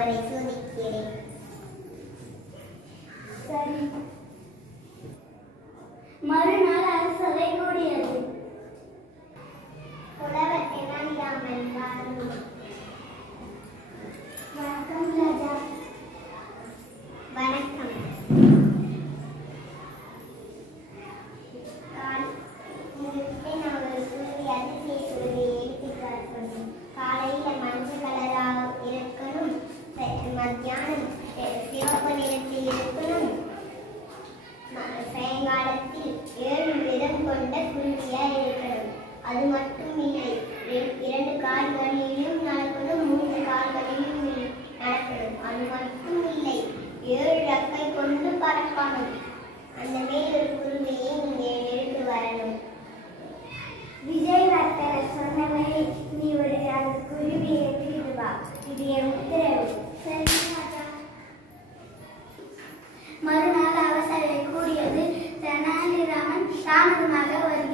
அவனை சோதிக்கிறேன். சரி. மறுநாள் அரசவை கூடியது. புலவர் தெனாலிராமன் பாருங்கள். வணக்கம் ராஜா. வணக்கம். நான் ஒரு குருவி அதிசய குருவியை எடுத்துட்டு வர சொன்னேன். காலையில மஞ்சள் கலராக இருக்கணும், மத்தியானம் சிவப்பு நிறத்தில் இருக்கணும், சாயங்காலத்தில் 7 நிறம் கொண்ட குருவியா இருக்கணும். அது மட்டும் இல்லை, 2 கால்களிலும் நடக்கணும், 3 கால்களிலும் நடக்கணும். அது மட்டும் இல்லை, 7 ரெக்கை கொண்டு பறக்கணும். அந்த மேல் ஒரு குருவியை நீங்கள் எடுத்து வரணும். விஜயவர்த்தனர் சொன்னவரை நீ ஒரு அந்த குருவியை எடுத்துட்டு வா. இது என் உத்தரவு. சரி ராஜா. மறுநாள் அவசரை கூடியது. தெனாலிராமன் தாமதமாக வருகிறார்.